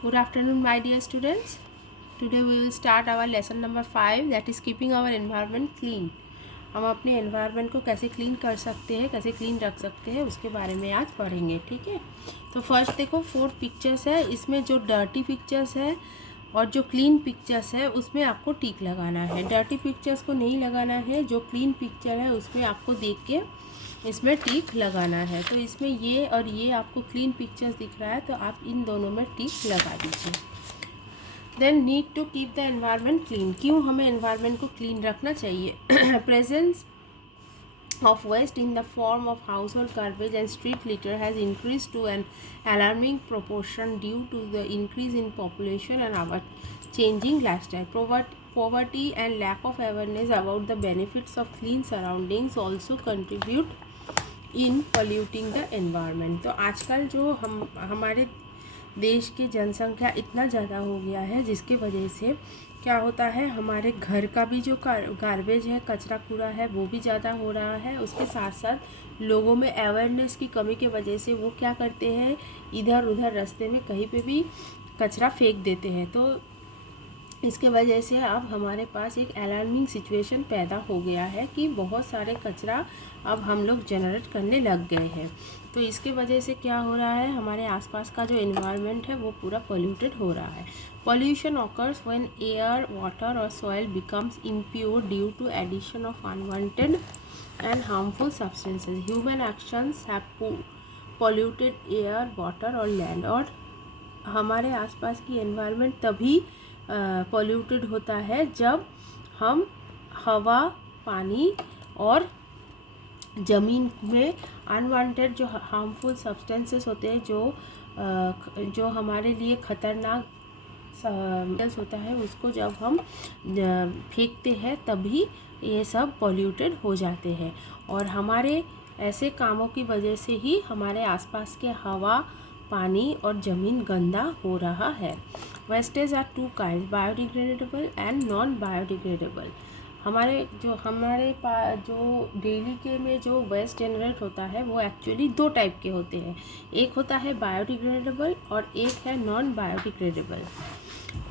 Good afternoon, my dear students. Today we will start our lesson number 5, that is keeping our environment clean. हम अपने environment को कैसे clean कर सकते हैं, कैसे क्लीन रख सकते हैं, उसके बारे में आज पढ़ेंगे. ठीक है. तो फर्स्ट देखो 4 पिक्चर्स है. इसमें जो डर्टी पिक्चर्स है और जो क्लीन पिक्चर्स है उसमें आपको टिक लगाना है. डर्टी पिक्चर्स को नहीं लगाना है. जो क्लीन पिक्चर है उसमें आपको देख के इसमें टिक लगाना है. तो इसमें ये और ये आपको क्लीन पिक्चर्स दिख रहा है, तो आप इन दोनों में टिक लगा दीजिए. Then need to keep the environment clean. क्यों हमें एनवायरनमेंट को क्लीन रखना चाहिए? Presence of waste in the form of household garbage and street litter has increased to an alarming proportion due to the increase in population and our changing lifestyle. Poverty and lack of awareness about the benefits of clean surroundings also contribute in polluting the environment. तो आजकल जो हमारे देश की जनसंख्या इतना ज़्यादा हो गया है, जिसके वजह से क्या होता है, हमारे घर का भी जो गार्बेज है, कचरा कूड़ा है, वो भी ज़्यादा हो रहा है. उसके साथ साथ लोगों में अवेयरनेस की कमी की वजह से वो क्या करते हैं, इधर उधर रास्ते में कहीं पे भी कचरा फेंक देते हैं. तो इसके वजह से अब हमारे पास एक अलार्मिंग सिचुएशन पैदा हो गया है कि बहुत सारे कचरा अब हम लोग जनरेट करने लग गए हैं. तो इसके वजह से क्या हो रहा है, हमारे आसपास का जो एनवायरनमेंट है वो पूरा पोल्यूटेड हो रहा है. Pollution occurs when air, water और soil becomes impure due to addition of unwanted and harmful substances. Human actions have polluted air, water और लैंड. और हमारे आसपास की एनवायरनमेंट तभी पॉल्यूटेड होता है जब हम हवा, पानी और ज़मीन में अनवांटेड जो हार्मफुल सब्सटेंसेस होते हैं, जो हमारे लिए ख़तरनाक होता है, उसको जब हम फेंकते हैं तभी ये सब पॉल्यूटेड हो जाते हैं. और हमारे ऐसे कामों की वजह से ही हमारे आसपास के हवा, पानी और ज़मीन गंदा हो रहा है. Wastage are 2 kind, biodegradable and non biodegradable. जो डेली के में जो वेस्ट जनरेट होता है वो एक्चुअली 2 टाइप के होते हैं. एक होता है बायोडिग्रेडेबल और एक है non biodegradable.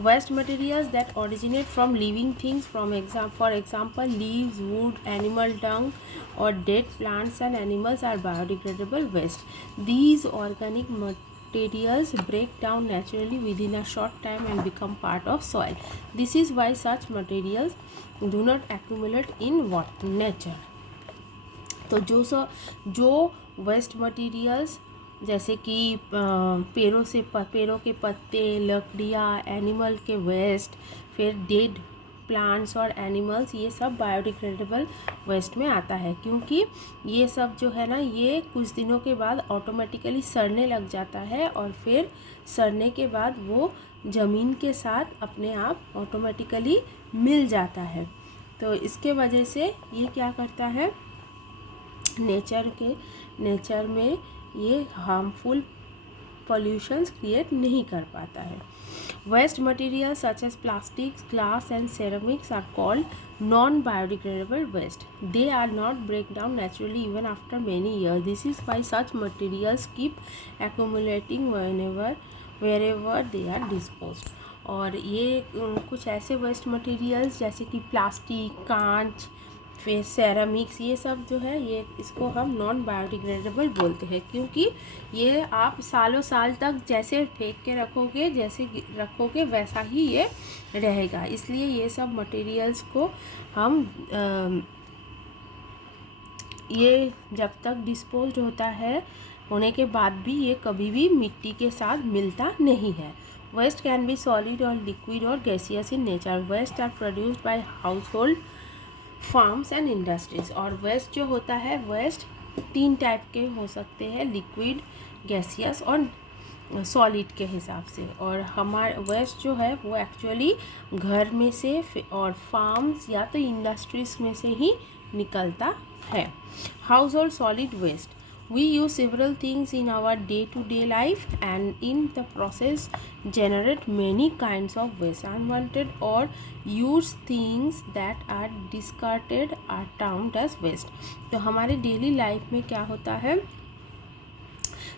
Waste materials that originate from living things, for example leaves, wood, animal dung or dead plants and animals are biodegradable waste. These organic materials break down naturally within a short time and become part of soil. This is why such materials do not accumulate in nature. तो जो waste materials जैसे कि पेड़ों के पत्ते, लकड़ियाँ, animal के waste, फिर डेड प्लांट्स और एनिमल्स, ये सब बायोडिग्रेडेबल वेस्ट में आता है. क्योंकि ये सब जो है ना, ये कुछ दिनों के बाद ऑटोमेटिकली सड़ने लग जाता है और फिर सड़ने के बाद वो ज़मीन के साथ अपने आप ऑटोमेटिकली मिल जाता है. तो इसके वजह से ये क्या करता है, नेचर में ये हार्मफुल पॉल्यूशंस क्रिएट नहीं कर पाता है. Waste material such as plastics, glass and ceramics are called non biodegradable waste. They are not break down naturally even after many years. This is why such materials keep accumulating wherever they are disposed. और ये कुछ ऐसे waste materials जैसे कि plastic, कांच, फिर ceramics, ये सब जो है, ये इसको हम नॉन बायोडिग्रेडेबल बोलते हैं. क्योंकि ये आप सालों साल तक जैसे फेंक के रखोगे वैसा ही ये रहेगा. इसलिए ये सब मटेरियल्स को हम ये जब तक डिस्पोज्ड होने के बाद भी ये कभी भी मिट्टी के साथ मिलता नहीं है. वेस्ट कैन बी सॉलिड और लिक्विड और gaseous in nature. Waste are produced by household, farms and industries. और वेस्ट जो होता है, वेस्ट 3 टाइप के हो सकते हैं, लिक्विड, गैसियस और सॉलिड के हिसाब से. और हमारे वेस्ट जो है वो एक्चुअली घर में से और फार्म्स या तो इंडस्ट्रीज में से ही निकलता है. Household solid waste. We use several things in our day-to-day life and in the process generate many kinds of waste. Unwanted or used things that are discarded are termed as waste. तो हमारे daily life में क्या होता है,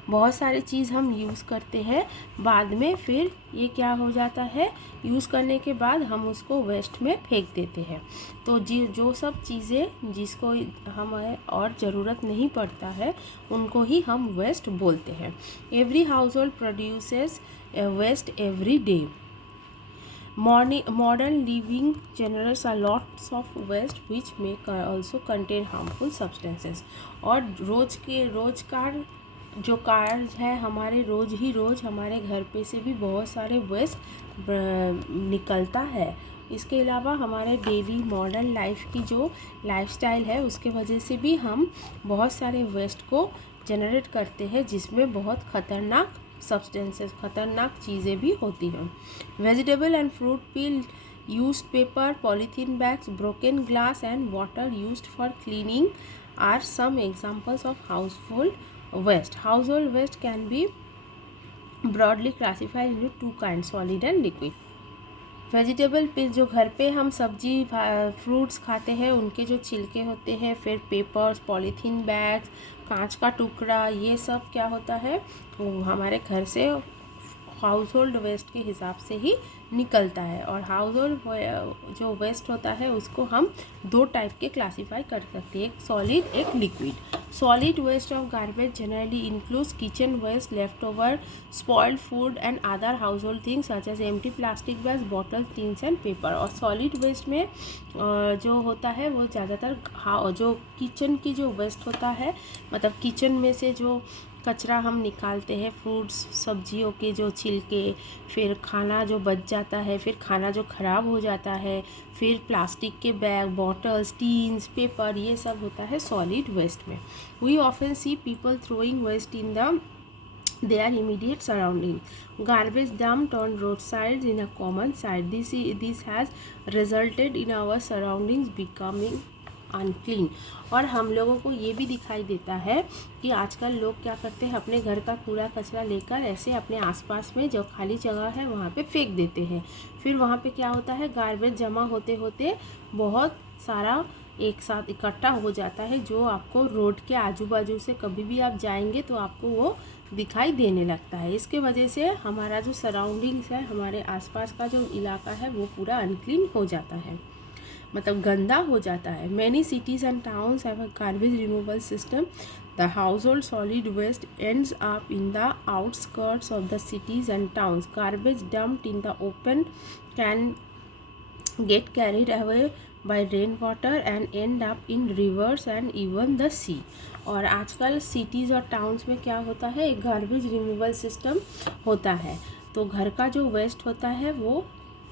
बहुत सारी चीज़ हम use करते हैं, बाद में फिर ये क्या हो जाता है, यूज़ करने के बाद हम उसको वेस्ट में फेंक देते हैं। तो जो सब चीज़ें जिसको हमें और ज़रूरत नहीं पड़ता है उनको ही हम वेस्ट बोलते हैं। Every household produces waste every day. Modern living generates a lots of waste which may also contain harmful substances। और रोज़गार जो कार्य है हमारे रोज़ हमारे घर पे से भी बहुत सारे वेस्ट निकलता है। इसके अलावा हमारे डेली मॉडर्न लाइफ की जो लाइफस्टाइल है उसके वजह से भी हम बहुत सारे वेस्ट को जनरेट करते हैं, जिसमें बहुत ख़तरनाक सब्सटेंसेस, खतरनाक चीज़ें भी होती हैं। Vegetable and fruit peel, used paper, polythene bags, broken glass and water used for cleaning are some examples of household waste. Household waste can be broadly classified into two kind, solid and liquid. Vegetable पे जो घर पे हम सब्जी fruits खाते हैं उनके जो छिलके होते हैं, फिर पेपर्स, पॉलीथीन बैग्स, कांच का टुकड़ा, ये सब क्या होता है वो हमारे घर से हाउस होल्ड वेस्ट के हिसाब से ही निकलता है। और हाउस होल्ड जो वेस्ट होता है उसको हम दो टाइप के क्लासीफाई कर सकते हैं, एक सॉलिड एक liquid. Solid waste of garbage generally includes kitchen waste, left over, spoiled food and other household things such as empty plastic bags, bottle, tins and paper. और सॉलिड वेस्ट में जो होता है वो ज़्यादातर जो किचन की जो वेस्ट होता है, मतलब किचन में से जो कचरा हम निकालते हैं, फ्रूट्स सब्जियों के जो छिलके, फिर खाना जो बच जाता है, फिर खाना जो ख़राब हो जाता है, फिर प्लास्टिक के बैग, बॉटल्स, टीन्स, पेपर, ये सब होता है सॉलिड वेस्ट में। We often see people throwing waste in their immediate surroundings. Garbage dumped on roadsides in a common sight. This has resulted in our surroundings becoming unclean. और हम लोगों को ये भी दिखाई देता है कि आजकल लोग क्या करते हैं, अपने घर का कूड़ा कचरा लेकर ऐसे अपने आसपास में जो खाली जगह है वहाँ पे फेंक देते हैं। फिर वहाँ पे क्या होता है, गार्बेज जमा होते होते बहुत सारा एक साथ इकट्ठा हो जाता है, जो आपको रोड के आजू बाजू से कभी भी आप जाएंगे तो आपको वो दिखाई देने लगता है। इसके वजह से हमारा जो सराउंडिंग्स है, हमारे आसपास का जो इलाका है वो पूरा अनक्लीन हो जाता है, मतलब गंदा हो जाता है। Many cities and towns have a garbage removal system. The household solid waste ends up in the outskirts of the cities and towns. Garbage dumped in the open can get carried away by rainwater and end up in rivers and even the sea। और आजकल cities और towns में क्या होता है, एक garbage removal system होता है। तो घर का जो वेस्ट होता है वो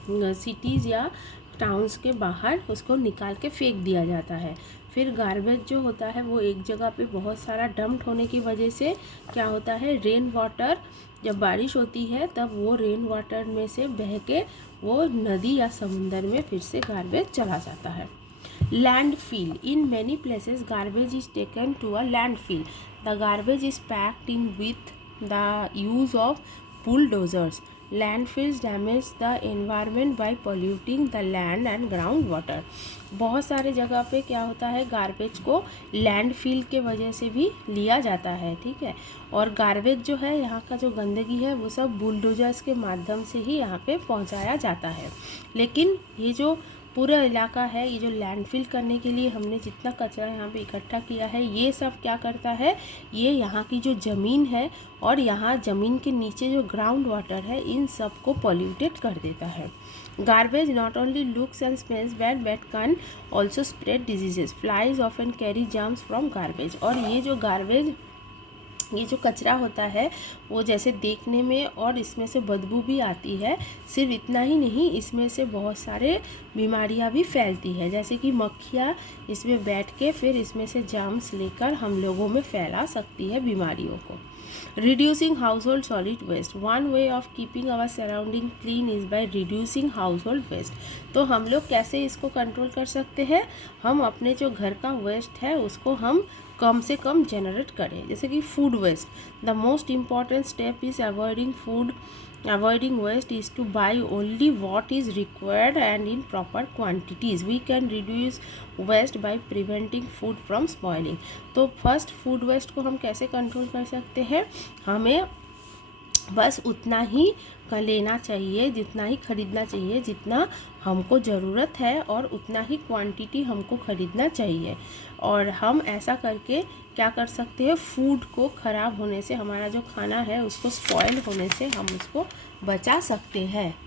सिटीज़ या टाउन्स के बाहर उसको निकाल के फेंक दिया जाता है। फिर गार्बेज जो होता है वो एक जगह पे बहुत सारा डंप होने की वजह से क्या होता है, रेन वाटर, जब बारिश होती है तब वो रेन वाटर में से बह के वो नदी या समुंदर में फिर से गार्बेज चला जाता है। Landfill, in many places garbage is taken to a landfill. The garbage is packed in with the use of bulldozers। Landfills damage the environment by polluting the land and ground water। बहुत सारे जगह पे क्या होता है, garbage को landfill के वजह से भी लिया जाता है, ठीक है। और गार्बेज जो है, यहाँ का जो गंदगी है वो सब बुलडोजर्स के माध्यम से ही यहाँ पे पहुँचाया जाता है। लेकिन ये जो पूरा इलाका है, ये जो लैंडफिल करने के लिए हमने जितना कचरा यहाँ पे इकट्ठा किया है, ये सब क्या करता है, ये यहाँ की जो ज़मीन है और यहाँ ज़मीन के नीचे जो ग्राउंड वाटर है, इन सब को पॉल्यूटेड कर देता है। Garbage not only looks and smells bad but can also spread diseases. Flies often carry germs from garbage. और ये जो गार्बेज, ये जो कचरा होता है वो जैसे देखने में और इसमें से बदबू भी आती है, सिर्फ इतना ही नहीं, इसमें से बहुत सारे बीमारियां भी फैलती है, जैसे कि मक्खियाँ इसमें बैठ के फिर इसमें से जर्म्स लेकर हम लोगों में फैला सकती है बीमारियों को। Reducing household solid waste। One way of keeping our surrounding clean is by reducing household waste। तो हम लोग कैसे इसको कंट्रोल कर सकते हैं, हम अपने जो घर का वेस्ट है उसको हम कम से कम जनरेट करें। जैसे कि food waste, the most important step is avoiding food Avoiding waste is to buy only what is required and in proper quantities. We can reduce waste by preventing food from spoiling. तो first food waste को हम कैसे control कर सकते हैं? हमें बस उतना ही लेना चाहिए, जितना ही ख़रीदना चाहिए जितना हमको ज़रूरत है, और उतना ही क्वांटिटी हमको ख़रीदना चाहिए। और हम ऐसा करके क्या कर सकते हैं, फूड को ख़राब होने से, हमारा जो खाना है उसको स्पॉइल होने से हम उसको बचा सकते हैं।